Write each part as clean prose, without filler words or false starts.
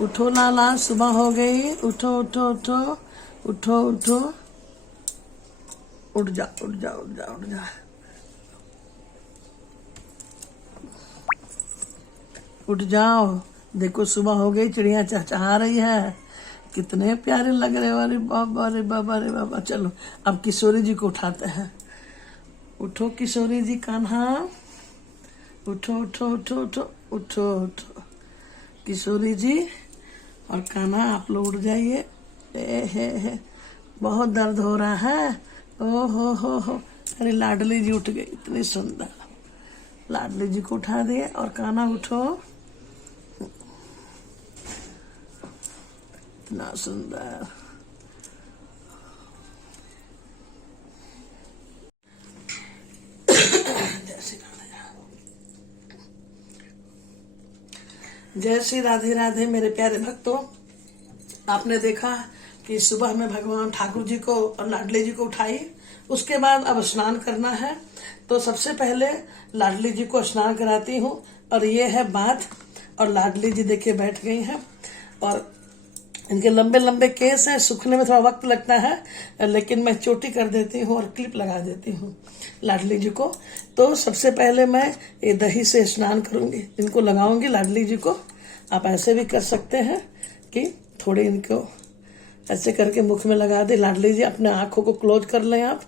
उठो लाला, सुबह हो गई। उठो उठो उठो उठो उठो, उठ जा उठ जा उठ जा उठ जा, उठ जाओ। देखो सुबह हो गई, चिड़िया चहचहा रही है, कितने प्यारे लग रहे हो। अरे बाबा अरे बाबा अरे बाबा। चलो अब किशोरी जी को उठाते हैं। उठो किशोरी जी कान्हा, उठो उठो उठो उठो उठो उठो। किशोरी जी और कान्हा आप लोग उठ जाइए। हे बहुत दर्द हो रहा है। ओ हो। अरे लाडली जी उठ गई, इतनी सुंदर। लाडली जी को उठा दिए। और कान्हा उठो, इतना सुंदर। जय श्री राधे राधे मेरे प्यारे भक्तों। आपने देखा कि सुबह में भगवान ठाकुर जी को और लाडली जी को उठाई। उसके बाद अब स्नान करना है। तो सबसे पहले लाडली जी को स्नान कराती हूँ। और ये है बात। और लाडली जी देखिए बैठ गई हैं। और इनके लंबे लंबे केस हैं, सूखने में थोड़ा वक्त लगता है, लेकिन मैं चोटी कर देती हूँ और क्लिप लगा देती हूँ लाडली जी को। तो सबसे पहले मैं ये दही से स्नान करूंगी, इनको लगाऊंगी लाडली जी को। आप ऐसे भी कर सकते हैं कि थोड़े इनको ऐसे करके मुख में लगा दे। लाडली जी अपने आंखों को क्लोज कर लें आप,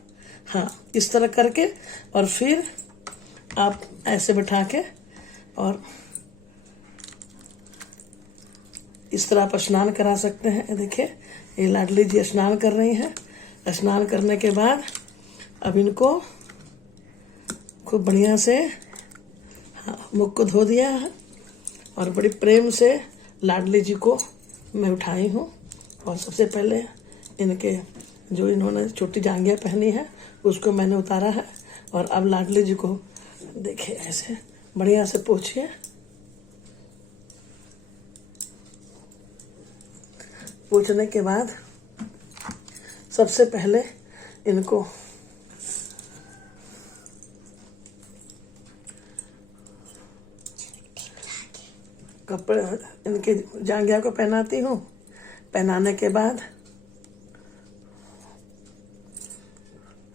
हाँ इस तरह करके। और फिर आप ऐसे बैठा के और इस तरह आप स्नान करा सकते हैं। देखिए ये लाडली जी स्नान कर रही हैं। स्नान करने के बाद अब इनको खूब बढ़िया से मुख को धो दिया है। और बड़ी प्रेम से लाडली जी को मैं उठाई हूँ। और सबसे पहले इनके जो इन्होंने छोटी जांघिया पहनी है उसको मैंने उतारा है। और अब लाडली जी को देखिए ऐसे बढ़िया से पोंछिए। पोंछने के बाद सबसे पहले इनको कपड़े इनके जांघिया को पहनाती हूँ। पहनाने के बाद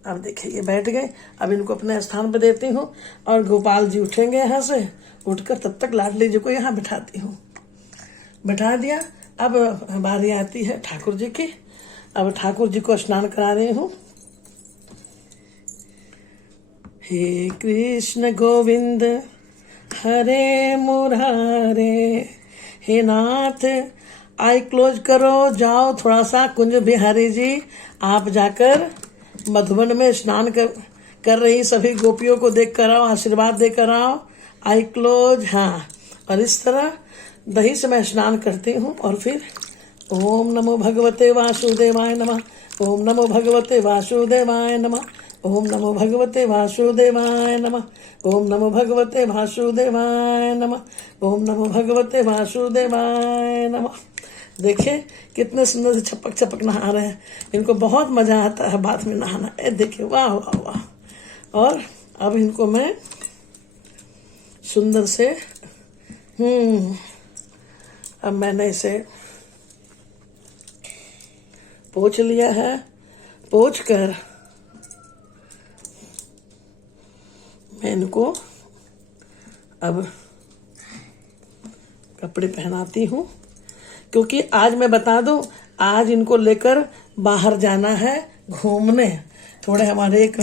अब देखिए ये बैठ गए। अब इनको अपने स्थान पर देती हूँ। और गोपाल जी उठेंगे यहाँ से, उठकर तब तक लाडली जी को यहाँ बिठाती हूँ। बिठा दिया। अब बारी आती है ठाकुर जी की। अब ठाकुर जी को स्नान करा रही हूँ। हे कृष्ण गोविंद हरे मुरारे, हे नाथ आई क्लोज करो, जाओ थोड़ा सा। कुंज बिहारी जी आप जाकर मधुबन में स्नान कर रही सभी गोपियों को देख कर आओ, आशीर्वाद देकर आओ। आई क्लोज, हाँ। और इस तरह दही से मैं स्नान करती हूँ। और फिर ओम नमो भगवते वासुदेवाय नमः, ओम नमो भगवते वासुदेवाय नमः, ओम नमो भगवते वासुदेवाय नमः, ओम नमो भगवते वासुदेवाय नमः, ओम नमो भगवते वासुदेवाय नमः। देखिए कितने सुंदर से छपक छपक नहा रहे हैं। इनको बहुत मजा आता है बाथ में नहाना। ए देखिए वाह वाह वाह। और अब इनको मैं सुंदर से अब मैंने इसे पोंछ लिया है। पोंछ कर मैं इनको अब कपड़े पहनाती हूँ। क्योंकि आज मैं बता दूं, आज इनको लेकर बाहर जाना है घूमने। थोड़े हमारे एक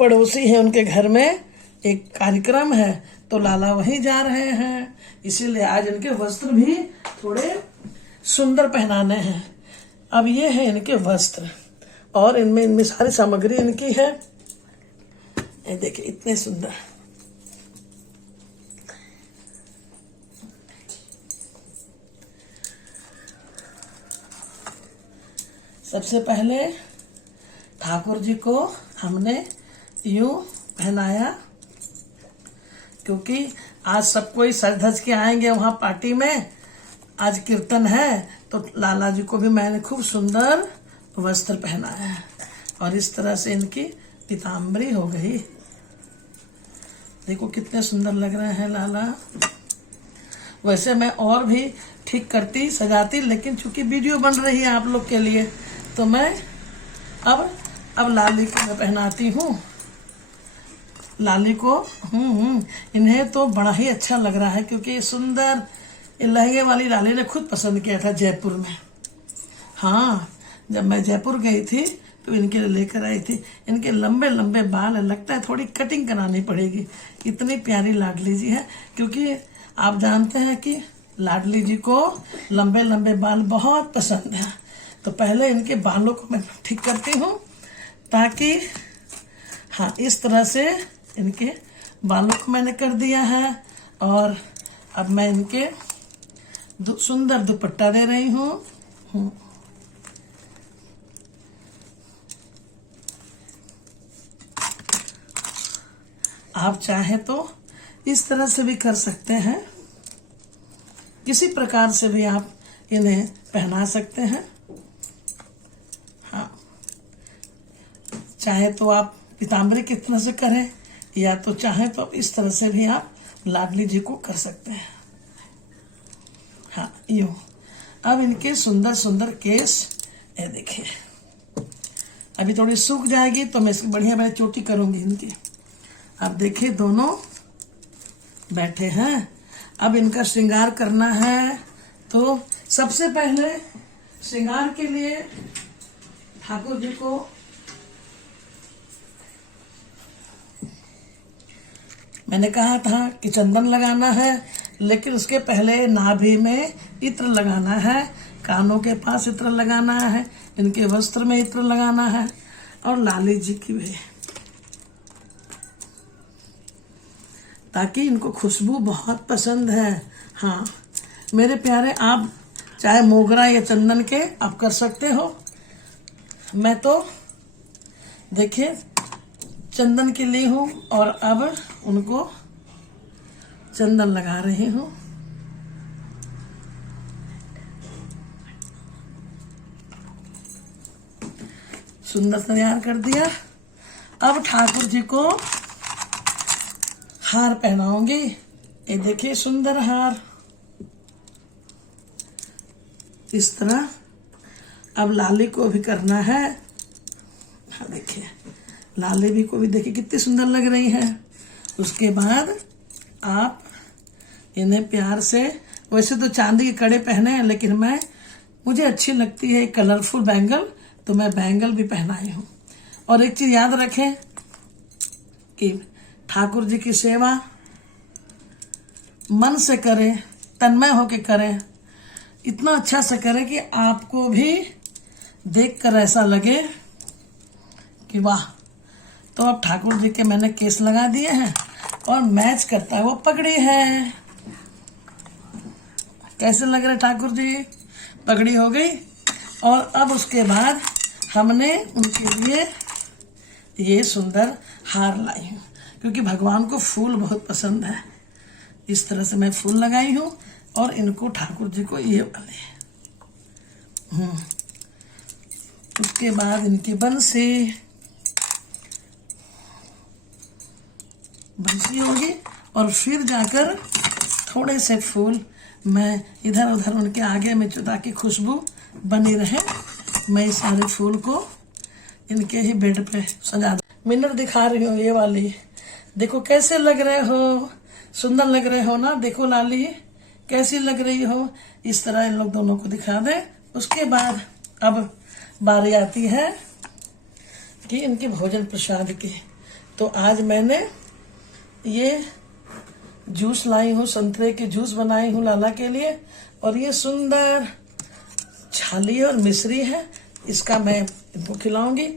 पड़ोसी हैं, उनके घर में एक कार्यक्रम है, तो लाला वहीं जा रहे हैं। इसीलिए आज इनके वस्त्र भी थोड़े सुंदर पहनाने हैं। अब ये है इनके वस्त्र। और इनमें सारी सामग्री इनकी है। ये देखिए इतने सुंदर। सबसे पहले ठाकुर जी को हमने यूं पहनाया, क्योंकि आज सब कोई सज धज के आएंगे वहां पार्टी में। आज कीर्तन है, तो लाला जी को भी मैंने खूब सुंदर वस्त्र पहनाया है। और इस तरह से इनकी पीताम्बरी हो गई। देखो कितने सुंदर लग रहे हैं लाला। वैसे मैं और भी ठीक करती सजाती, लेकिन चूंकि वीडियो बन रही है आप लोग के लिए तो मैं अब लाली को मैं पहनाती हूँ। लाली को इन्हें तो बड़ा ही अच्छा लग रहा है क्योंकि सुंदर लहंगे वाली लाली ने खुद पसंद किया था जयपुर में। हाँ, जब मैं जयपुर गई थी तो इनके लिए लेकर आई थी। इनके लंबे लंबे बाल है, लगता है थोड़ी कटिंग करानी पड़ेगी, इतनी प्यारी लाडली जी है। क्योंकि आप जानते हैं कि लाडली जी को लंबे लंबे बाल बहुत पसंद है। तो पहले इनके बालों को मैं ठीक करती हूँ ताकि हाँ, इस तरह से इनके बालों को मैंने कर दिया है। और अब मैं इनके सुंदर दुपट्टा दे रही हूँ। आप चाहे तो इस तरह से भी कर सकते हैं, किसी प्रकार से भी आप इन्हें पहना सकते हैं। हाँ, चाहे तो आप पीताम्बरी की तरह से करें या तो चाहे तो इस तरह से भी आप लाडली जी को कर सकते हैं। हाँ, यूं। अब इनके सुंदर सुंदर केस ये देखिए, अभी थोड़ी सूख जाएगी तो मैं इसकी बढ़िया बढ़िया चोटी करूंगी इनकी। अब देखिए दोनों बैठे हैं। अब इनका श्रृंगार करना है तो सबसे पहले श्रृंगार के लिए ठाकुर जी को मैंने कहा था कि चंदन लगाना है, लेकिन उसके पहले नाभि में इत्र लगाना है, कानों के पास इत्र लगाना है, इनके वस्त्र में इत्र लगाना है और लाली जी की भी, ताकि इनको खुशबू बहुत पसंद है। हाँ मेरे प्यारे, आप चाहे मोगरा या चंदन के आप कर सकते हो। मैं तो देखिए चंदन की ली हूँ और अब उनको चंदन लगा रही हूँ। सुंदर तैयार कर दिया। अब ठाकुर जी को हार पहनाऊंगी। ये देखिए सुंदर हार इस तरह। अब लाली को भी करना है। हाँ देखिए, लाली भी को भी देखिए कितनी सुंदर लग रही है। उसके बाद आप इन्हें प्यार से, वैसे तो चांदी के कड़े पहने हैं, लेकिन मुझे अच्छी लगती है कलरफुल बैंगल, तो मैं बैंगल भी पहनाई हूँ। और एक चीज याद रखें कि ठाकुर जी की सेवा मन से करें, तन्मय होके करें, इतना अच्छा से करें कि आपको भी देखकर ऐसा लगे कि वाह। तो अब ठाकुर जी के मैंने केस लगा दिए हैं और मैच करता है वो पगड़ी है। कैसे लग रहे ठाकुर जी? पगड़ी हो गई। और अब उसके बाद हमने उनके लिए ये सुंदर हार लाई हूँ, क्योंकि भगवान को फूल बहुत पसंद है। इस तरह से मैं फूल लगाई हूँ और इनको ठाकुर जी को ये वाले। उसके बाद इनकी बंसी होगी और फिर जाकर थोड़े से फूल मैं इधर उधर उनके आगे में, ताकि खुशबू बनी रहे। मैं इस सारे फूल को इनके ही बेड पे सजा मिनर दिखा रही हूँ। ये वाली देखो कैसे लग रहे हो, सुंदर लग रहे हो ना। देखो लाली कैसी लग रही हो। इस तरह इन लोग दोनों को दिखा दे। उसके बाद अब बारी आती है कि इनके भोजन प्रसाद की। तो आज मैंने ये जूस लाई हूँ, संतरे की जूस बनाई हूँ लाला के लिए। और ये सुंदर छाली और मिश्री है, इसका मैं इनको खिलाऊंगी।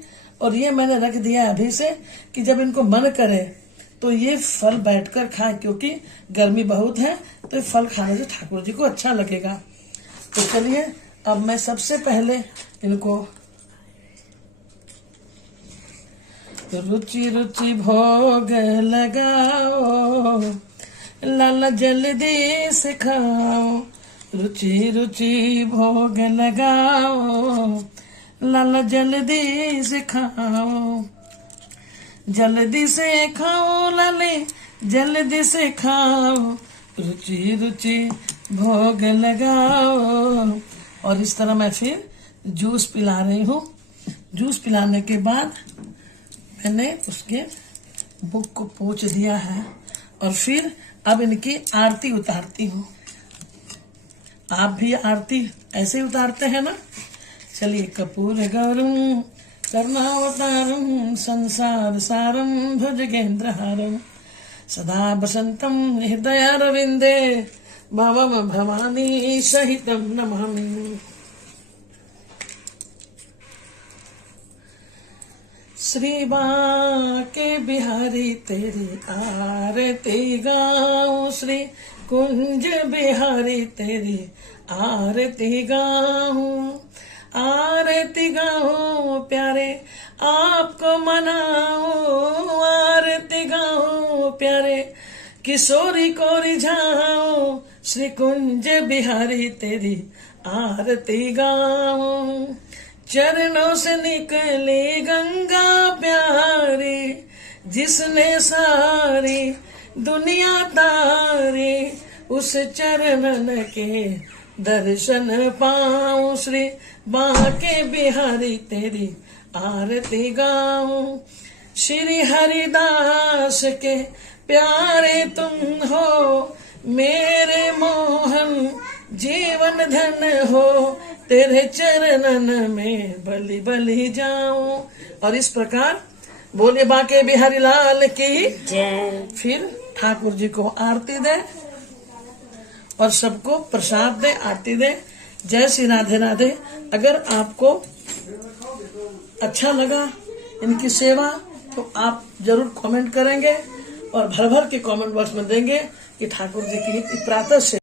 और ये मैंने रख दिया अभी से कि जब इनको मन करे तो ये फल बैठकर खाए, क्योंकि गर्मी बहुत है तो ये फल खाने से ठाकुर जी को अच्छा लगेगा। तो चलिए अब मैं सबसे पहले इनको रुचि रुचि भोग लगाओ, लाला जल्दी से खाओ। रुचि रुचि भोग लगाओ, लाला जल्दी से खाओ। जल्दी से खाओ लाले, जल्दी से खाओ। रुचि रुचि भोग लगाओ। और इस तरह मैं फिर जूस पिला रही हूँ। जूस पिलाने के बाद मैंने उसके मुख को पोंछ दिया है और फिर अब इनकी आरती उतारती हूँ। आप भी आरती ऐसे ही उतारते हैं ना? चलिए। कर्पूर गौरम करुणावतारम संसार सारम भुजगेन्द्रहारम सदा वसंतम हृदयारविंदे भवम भवानी सहितम नमामि। श्री बांके बिहारी तेरी आरती गाऊं, श्री कुंज बिहारी तेरी आरती गाऊं, आरती गाऊं प्यारे आपको मनाऊं, आरती गाऊं प्यारे किशोरी को रिझाऊं, श्री कुंज बिहारी तेरी आरती गाऊं। चरणों से निकली गंगा प्यारी, जिसने सारी दुनिया तारी, उस चरणन के दर्शन पाऊं, श्री बांके बिहारी तेरी आरती गाऊं। श्री हरिदास के प्यारे तुम हो, मेरे मोहन जीवन धन हो, तेरे चरणन में बलि बलि जाऊं। और इस प्रकार बोले बांके बिहारी लाल की जय। फिर ठाकुर जी को आरती दे और सबको प्रसाद दे, आरती दे। जय श्री राधे राधे। अगर आपको अच्छा लगा इनकी सेवा तो आप जरूर कमेंट करेंगे और भर भर के कमेंट बॉक्स में देंगे कि ठाकुर जी की प्रातः से